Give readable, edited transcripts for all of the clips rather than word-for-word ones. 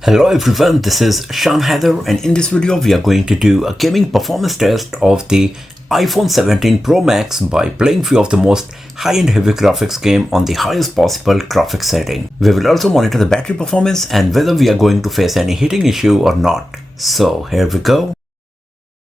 Hello everyone, this is Sean Heather, and in this video we are going to do a gaming performance test of the iPhone 17 Pro Max by playing few of the most high-end heavy graphics game on the highest possible graphics setting. We will also monitor the battery performance and whether we are going to face any heating issue or not. So here we go.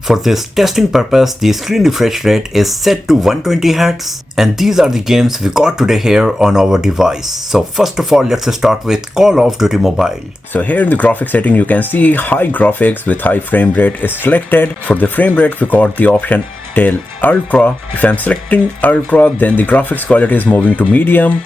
For this testing purpose, the screen refresh rate is set to 120Hz, and these are the games we got today here on our device. So first of all, let's start with Call of Duty Mobile. So here in the graphics setting, you can see high graphics with high frame rate is selected. For the frame rate, we got the option till Ultra. If I'm selecting Ultra, then the graphics quality is moving to medium.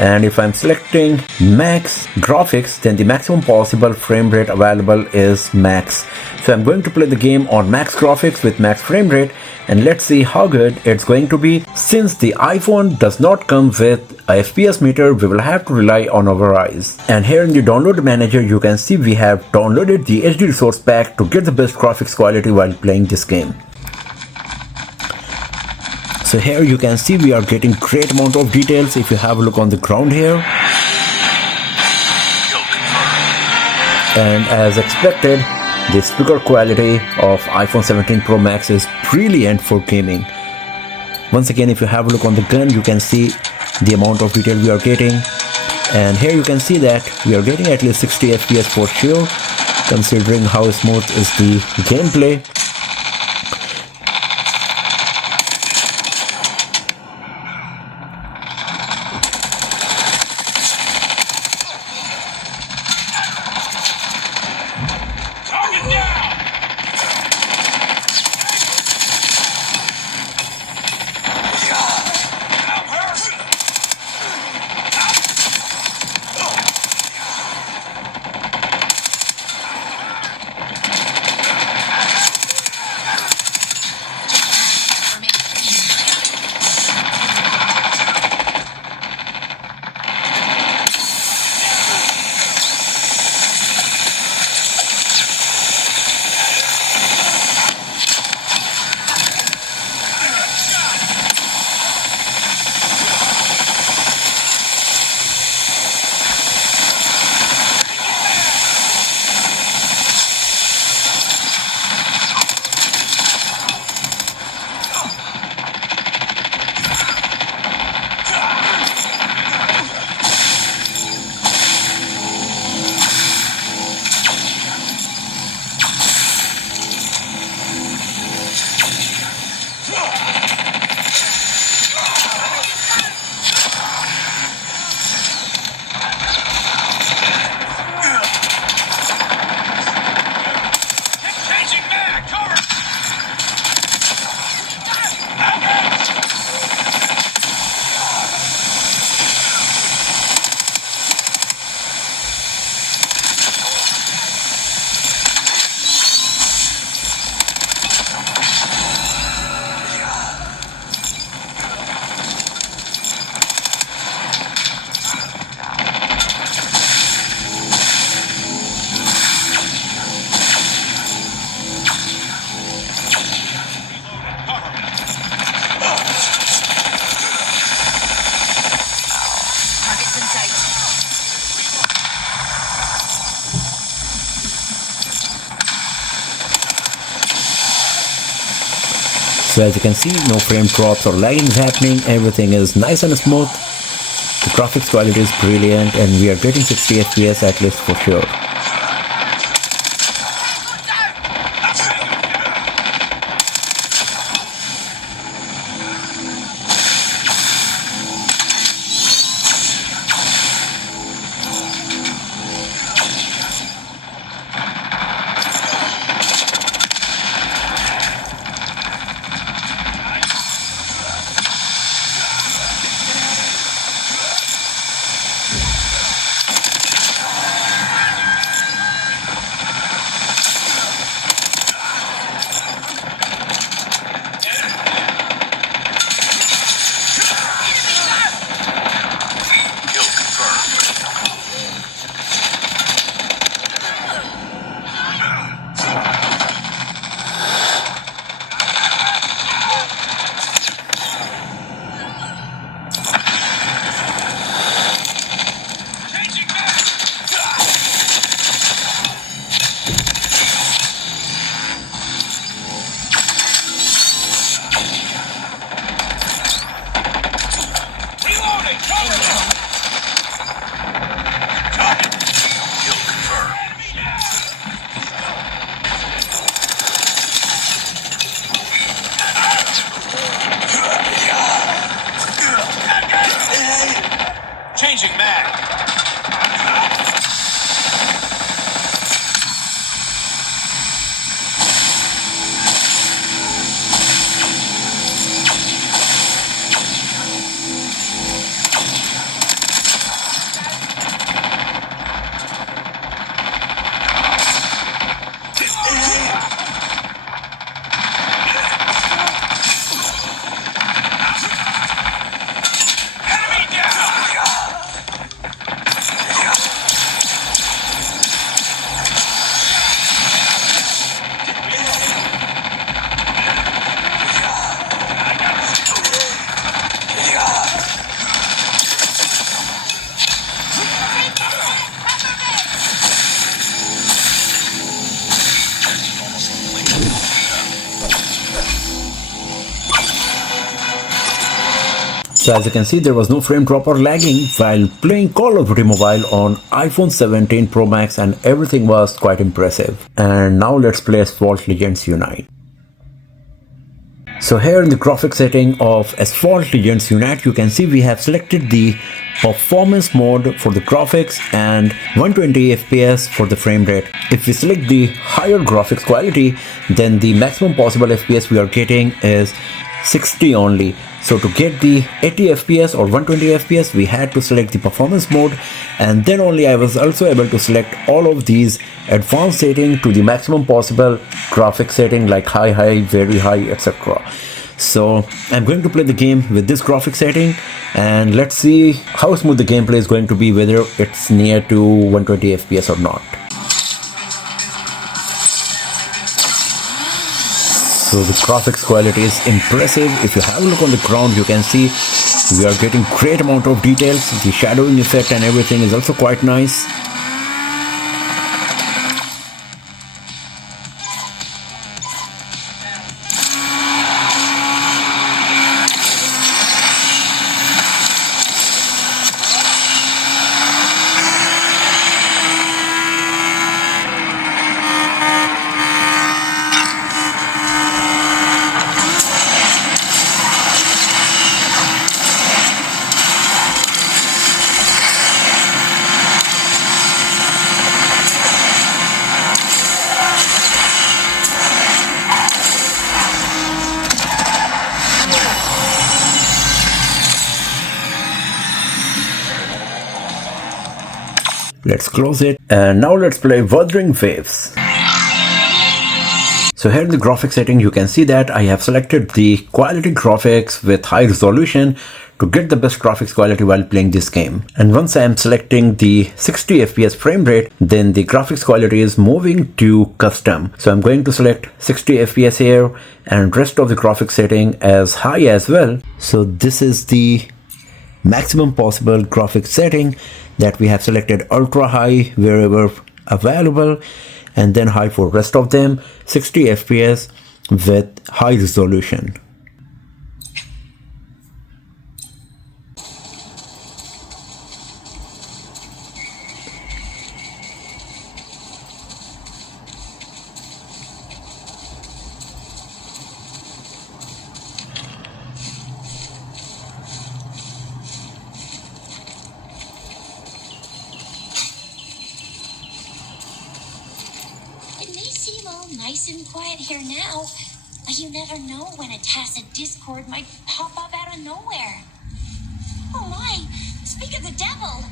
And if I'm selecting max graphics, then the maximum possible frame rate available is max. So I'm going to play the game on max graphics with max frame rate, and let's see how good it's going to be. Since the iPhone does not come with a FPS meter, we will have to rely on our eyes. And here in the download manager, you can see we have downloaded the HD resource pack to get the best graphics quality while playing this game. So here you can see we are getting great amount of details. If you have a look on the ground here, and as expected, the speaker quality of iPhone 17 Pro Max is brilliant for gaming. Once again, if you have a look on the gun, you can see the amount of detail we are getting, and here you can see that we are getting at least 60 FPS for sure, considering how smooth is the gameplay. So as you can see, no frame drops or lagging is happening. Everything is nice and smooth. The graphics quality is brilliant, and we are getting 60 FPS at least for sure. So as you can see, there was no frame drop or lagging while playing Call of Duty Mobile on iPhone 17 Pro Max, and everything was quite impressive. And now let's play Asphalt Legends Unite. So here in the graphics setting of Asphalt Legends Unite, you can see we have selected the performance mode for the graphics and 120 FPS for the frame rate. If we select the higher graphics quality, then the maximum possible FPS we are getting is 60 only. So to get the 80 FPS or 120 FPS, we had to select the performance mode, and then only I was also able to select all of these advanced setting to the maximum possible graphics setting like high, very high, etc. So I'm going to play the game with this graphics setting, and let's see how smooth the gameplay is going to be, whether it's near to 120 FPS or not. So the graphics quality is impressive. If you have a look on the ground, you can see we are getting great amount of details. The shadowing effect and everything is also quite nice. Let's close it, and now let's play Wuthering Waves. So here in the graphics setting, you can see that I have selected the quality graphics with high resolution to get the best graphics quality while playing this game. And once I am selecting the 60 FPS frame rate, then the graphics quality is moving to custom. So I'm going to select 60 FPS here and rest of the graphics setting as high as well. So this is the maximum possible graphics setting that we have selected: ultra high wherever available, and then high for rest of them, 60 FPS with high resolution. Nice and quiet here now, but you never know when a tacit discord might pop up out of nowhere. Oh my, speak of the devil!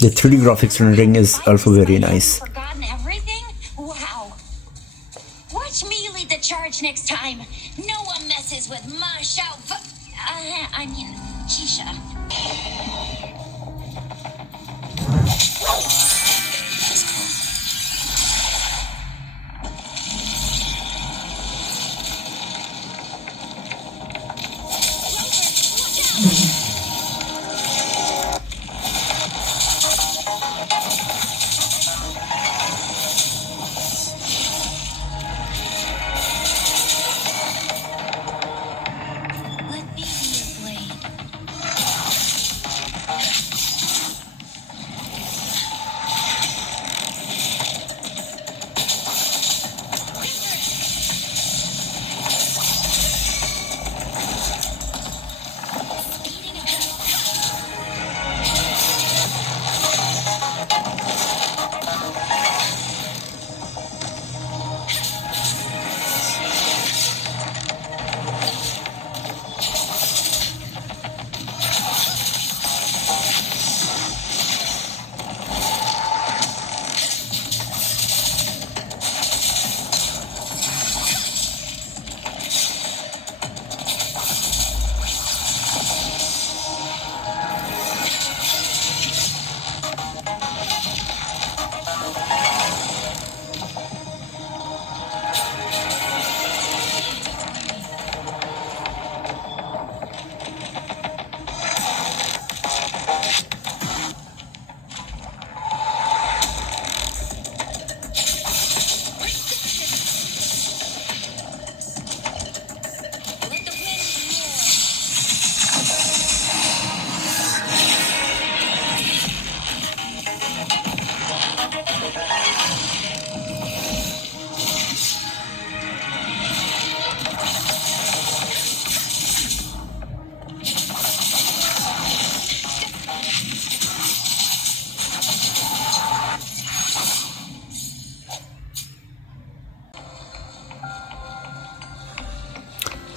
The 3D graphics rendering is also very nice. Forgotten everything? Wow. Watch me lead the charge next time. No one messes with my shout. Keisha.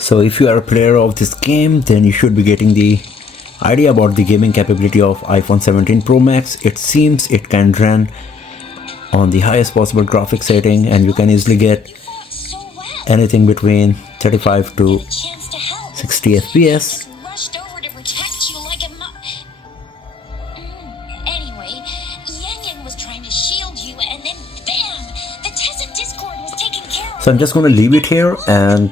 So if you are a player of this game, then you should be getting the idea about the gaming capability of iPhone 17 Pro Max. It seems it can run on the highest possible graphics setting, and you can easily get You fought so well. anything between 35 to A chance to help. 60 FPS. Just rushed over to protect you like a Anyway, Yang Yang was trying to shield you, and then bam! The Tessa Discord was taken care of. So I'm just going to leave it here, and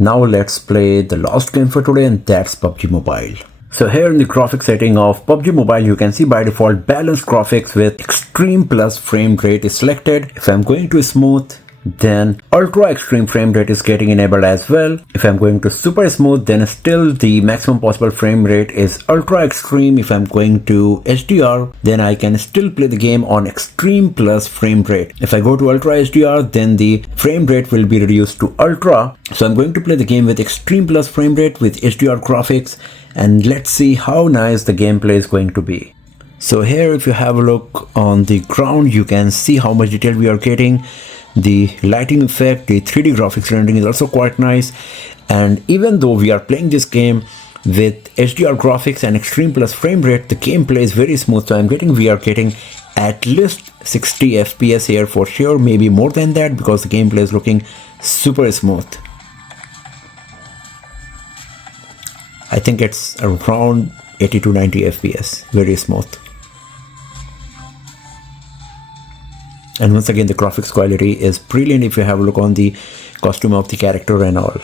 now let's play the last game for today, and that's PUBG Mobile. So here in the graphics setting of PUBG Mobile, you can see by default balanced graphics with extreme plus frame rate is selected. If I'm going to smooth, then ultra extreme frame rate is getting enabled as well. If I'm going to super smooth, then still the maximum possible frame rate is ultra extreme. If I'm going to HDR, then I can still play the game on extreme plus frame rate. If I go to ultra HDR, then the frame rate will be reduced to ultra. So I'm going to play the game with extreme plus frame rate with HDR graphics, and let's see how nice the gameplay is going to be. So here, if you have a look on the ground, you can see how much detail we are getting. The lighting effect, the 3D graphics rendering is also quite nice. And even though we are playing this game with HDR graphics and extreme plus frame rate, the gameplay is very smooth. So we are getting at least 60 FPS here for sure, maybe more than that, because the gameplay is looking super smooth. I think it's around 80 to 90 FPS, very smooth. And once again, the graphics quality is brilliant if you have a look on the costume of the character and all.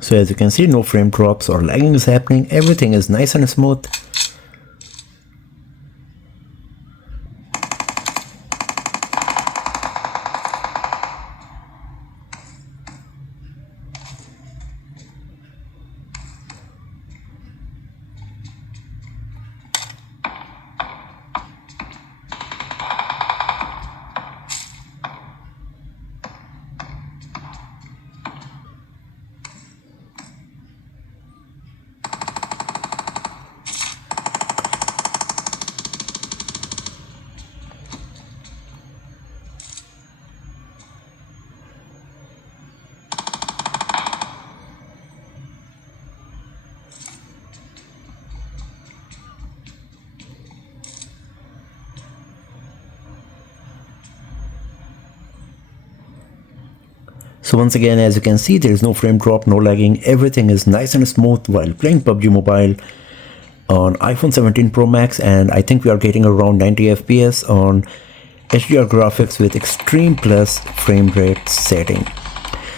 So as you can see, no frame drops or lagging is happening. Everything is nice and smooth. So once again, as you can see, there is no frame drop, no lagging. Everything is nice and smooth while playing PUBG Mobile on iPhone 17 Pro Max, and I think we are getting around 90 FPS on HDR graphics with Extreme Plus frame rate setting.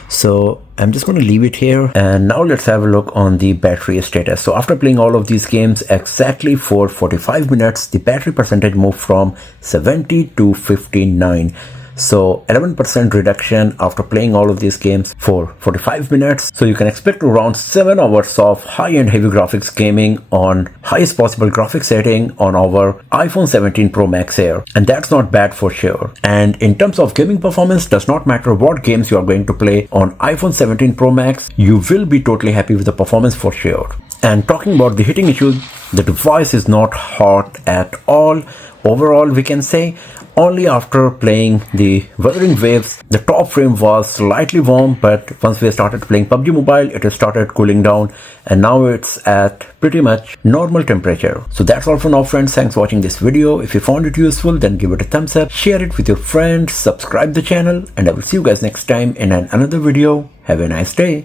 So I'm just going to leave it here, and now let's have a look on the battery status. So after playing all of these games exactly for 45 minutes, the battery percentage moved from 70 to 59. So 11% reduction after playing all of these games for 45 minutes. So you can expect around 7 hours of high-end heavy graphics gaming on highest possible graphics setting on our iPhone 17 Pro Max Air. And that's not bad for sure. And in terms of gaming performance, does not matter what games you are going to play on iPhone 17 Pro Max, you will be totally happy with the performance for sure. And talking about the heating issue, the device is not hot at all. Overall, we can say only after playing the Wuthering Waves, the top frame was slightly warm, but once we started playing PUBG Mobile, it has started cooling down, and now it's at pretty much normal temperature. So that's all for now, friends. Thanks for watching this video. If you found it useful, then give it a thumbs up, share it with your friends, subscribe the channel, and I will see you guys next time in another video. Have a nice day.